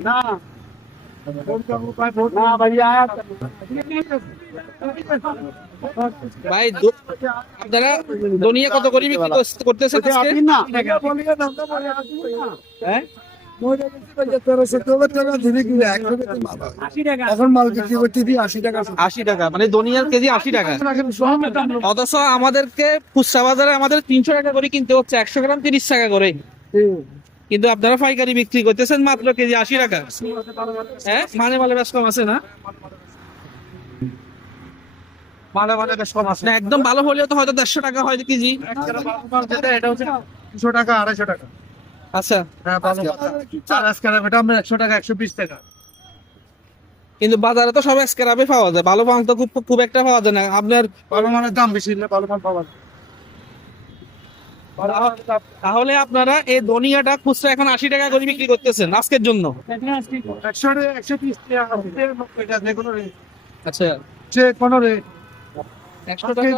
না ভাই আপনারা দুনিয়া কত করে বিক্রি হ্যাঁ? মানে দুনিয়ার কেজি আশি টাকা। অথচ আমাদেরকে খুচরা বাজারে আমাদের তিনশো টাকা করে কিনতে হচ্ছে, একশো গ্রাম তিরিশ টাকা করে। কিন্তু আপনারা পাইকারি বিক্রি করতেছেন মাত্র কেজি আশি টাকা। হ্যাঁ? মানে মানে বেশ কম আছে না? একদম ভালো হলেও তো হয়তো দেড়শো টাকা হয় কেজি। দুশো টাকা আড়াইশো টাকা। আচ্ছা। হ্যাঁ ভালো এটা আমরা একশো টাকা একশো বিশ টাকা। কিন্তু বাজারে তো সব পাওয়া যায়। ভালো মাল তো খুব খুব একটা পাওয়া যায় না। আপনার ভালো মানের দাম বেশি ভালো মাল পাওয়া যায়। তাহলে আপনারা এই দনিয়াটা খুচরা এখন আশি টাকা করে বিক্রি করতেছেন আজকের জন্য। আচ্ছা। যে কোনো রেট একশো টাকা?